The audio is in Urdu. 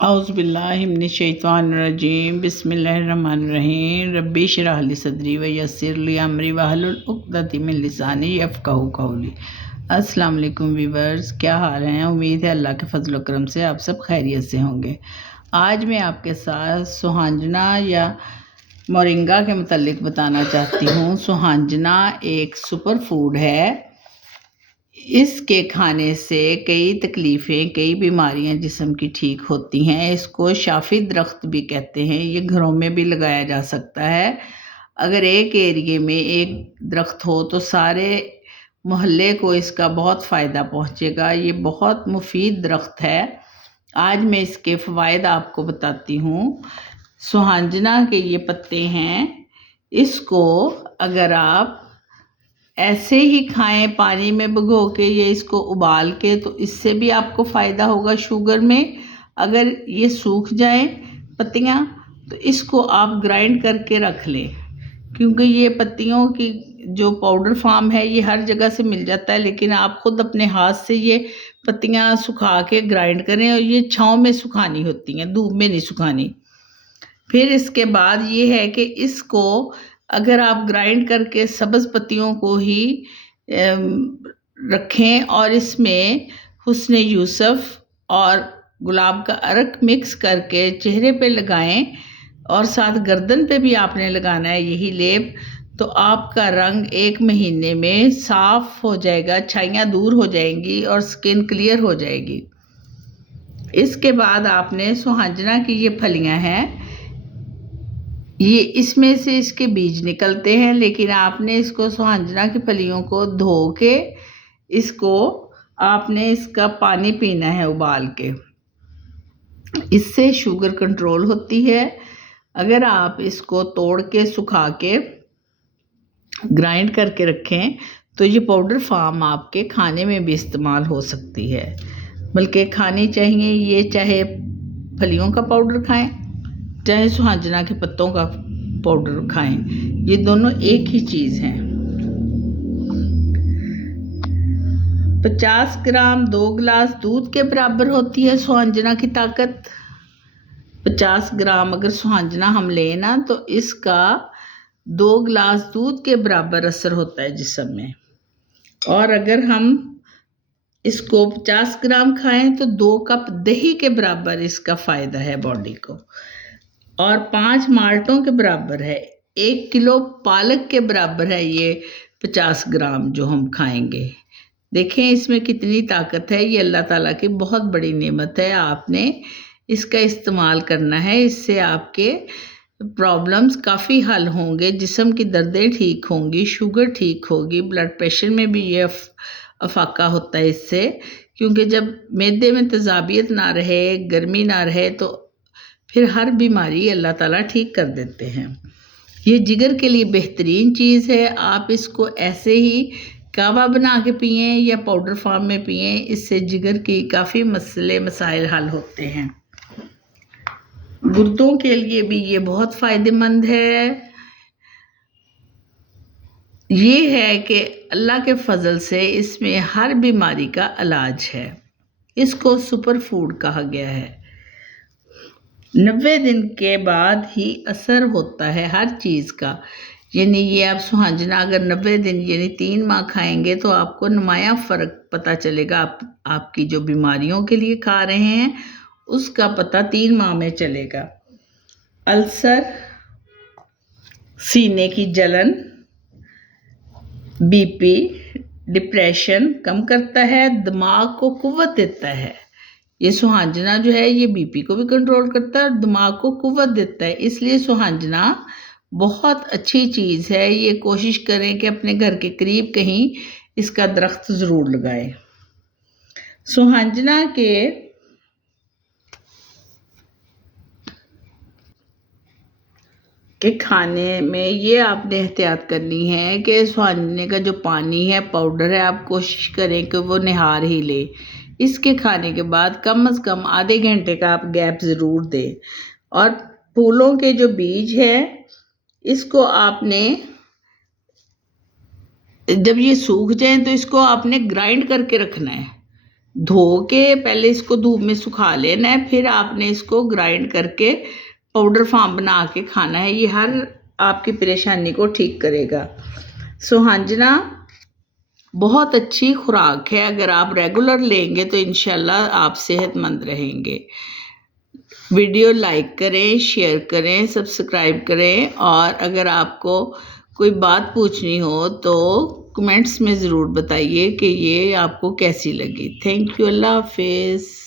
اعوذ باللہ من الشیطان الرجیم، بسم اللہ الرحمن الرحیم۔ ربی اشرح لی صدری ویسر لی امری واحلل عقدۃ من لسانی یفقہوا قولی۔ السلام علیکم ویورز، کیا حال ہیں؟ امید ہے اللہ کے فضل و کرم سے آپ سب خیریت سے ہوں گے۔ آج میں آپ کے ساتھ سوہانجنا یا مورنگا کے متعلق بتانا چاہتی ہوں۔ سوہانجنا ایک سپر فوڈ ہے۔ اس کے کھانے سے کئی تکلیفیں، کئی بیماریاں جسم کی ٹھیک ہوتی ہیں۔ اس کو شافی درخت بھی کہتے ہیں۔ یہ گھروں میں بھی لگایا جا سکتا ہے۔ اگر ایک ایریے میں ایک درخت ہو تو سارے محلے کو اس کا بہت فائدہ پہنچے گا۔ یہ بہت مفید درخت ہے۔ آج میں اس کے فوائد آپ کو بتاتی ہوں۔ سوہانجنا کے یہ پتے ہیں، اس کو اگر آپ ایسے ہی کھائیں پانی میں بھگو کے یا اس کو ابال کے تو اس سے بھی آپ کو فائدہ ہوگا شوگر میں۔ اگر یہ سوکھ جائیں پتیاں تو اس کو آپ گرائنڈ کر کے رکھ لیں، کیونکہ یہ پتیوں کی جو پاؤڈر فارم ہے یہ ہر جگہ سے مل جاتا ہے، لیکن آپ خود اپنے ہاتھ سے یہ پتیاں سکھا کے گرائنڈ کریں، اور یہ چھاؤں میں سکھانی ہوتی ہیں، دھوپ میں نہیں سکھانی۔ پھر اس کے بعد یہ ہے کہ اس کو اگر آپ گرائنڈ کر کے سبز پتیوں کو ہی رکھیں اور اس میں حسن یوسف اور گلاب کا عرق مکس کر کے چہرے پہ لگائیں، اور ساتھ گردن پہ بھی آپ نے لگانا ہے یہی لیپ، تو آپ کا رنگ 1 مہینے میں صاف ہو جائے گا، چھائیاں دور ہو جائیں گی اور سکن کلیئر ہو جائے گی۔ اس کے بعد آپ نے سوہانجنا کی یہ پھلیاں ہیں، یہ اس میں سے اس کے بیج نکلتے ہیں، لیکن آپ نے اس کو سوہانجنا کی پھلیوں کو دھو کے اس کو آپ نے اس کا پانی پینا ہے ابال کے۔ اس سے شوگر کنٹرول ہوتی ہے۔ اگر آپ اس کو توڑ کے سکھا کے گرائنڈ کر کے رکھیں تو یہ پاؤڈر فارم آپ کے کھانے میں بھی استعمال ہو سکتی ہے، بلکہ کھانی چاہیے یہ، چاہے پھلیوں کا پاؤڈر کھائیں چاہے سوہانجنا کے پتوں کا پاؤڈر کھائیں، یہ دونوں ایک ہی چیز ہیں۔ 50 گرام 2 گلاس دودھ کے برابر ہوتی ہے سوہانجنا کی طاقت۔ 50 گرام اگر سوہانجنا ہم لیں نا تو اس کا 2 گلاس دودھ کے برابر اثر ہوتا ہے جسم میں، اور اگر ہم اس کو 50 گرام کھائیں تو 2 کپ دہی کے برابر اس کا فائدہ ہے باڈی کو، اور 5 مالٹوں کے برابر ہے۔ 1 کلو پالک کے برابر ہے یہ 50 گرام جو ہم کھائیں گے۔ دیکھیں اس میں کتنی طاقت ہے، یہ اللہ تعالیٰ کی بہت بڑی نعمت ہے۔ آپ نے اس کا استعمال کرنا ہے، اس سے آپ کے پرابلمز کافی حل ہوں گے، جسم کی دردیں ٹھیک ہوں گی، شوگر ٹھیک ہوگی، بلڈ پریشر میں بھی یہ افاقہ ہوتا ہے اس سے، کیونکہ جب معدے میں تیزابیت نہ رہے، گرمی نہ رہے تو پھر ہر بیماری اللہ تعالیٰ ٹھیک کر دیتے ہیں۔ یہ جگر کے لیے بہترین چیز ہے۔ آپ اس کو ایسے ہی کعوہ بنا کے پئیں یا پاؤڈر فارم میں پئیں، اس سے جگر کی کافی مسائل حل ہوتے ہیں۔ گردوں کے لیے بھی یہ بہت فائدہ مند ہے۔ یہ ہے کہ اللہ کے فضل سے اس میں ہر بیماری کا علاج ہے۔ اس کو سپر فوڈ کہا گیا ہے۔ 90 دن کے بعد ہی اثر ہوتا ہے ہر چیز کا، یعنی یہ آپ سوہانجنا اگر 90 دن یعنی 3 ماہ کھائیں گے تو آپ کو نمایاں فرق پتہ چلے گا۔ آپ کی جو بیماریوں کے لیے کھا رہے ہیں اس کا پتہ 3 ماہ میں چلے گا۔ السر، سینے کی جلن، بی پی، ڈپریشن کم کرتا ہے، دماغ کو قوت دیتا ہے۔ یہ سوہانجنا جو ہے یہ بی پی کو بھی کنٹرول کرتا ہے اور دماغ کو قوت دیتا ہے، اس لیے سوہانجنا بہت اچھی چیز ہے۔ یہ کوشش کریں کہ اپنے گھر کے قریب کہیں اس کا درخت ضرور لگائیں۔ سوہانجنا کے کھانے میں یہ آپ نے احتیاط کرنی ہے کہ سوہانجنے کا جو پانی ہے، پاؤڈر ہے، آپ کوشش کریں کہ وہ نہار ہی لے۔ اس کے کھانے کے بعد کم از کم آدھے گھنٹے کا آپ گیپ ضرور دیں۔ اور پھولوں کے جو بیج ہے اس کو آپ نے جب یہ سوکھ جائیں تو اس کو آپ نے گرائنڈ کر کے رکھنا ہے، دھو کے پہلے اس کو دھوپ میں سکھا لینا ہے، پھر آپ نے اس کو گرائنڈ کر کے پاؤڈر فارم بنا کے کھانا ہے، یہ ہر آپ کی پریشانی کو ٹھیک کرے گا۔ سوہانجنا بہت اچھی خوراک ہے، اگر آپ ریگولر لیں گے تو انشاءاللہ آپ صحت مند رہیں گے۔ ویڈیو لائک کریں، شیئر کریں، سبسکرائب کریں، اور اگر آپ کو کوئی بات پوچھنی ہو تو کمنٹس میں ضرور بتائیے کہ یہ آپ کو کیسی لگی۔ تھینک یو، اللہ حافظ۔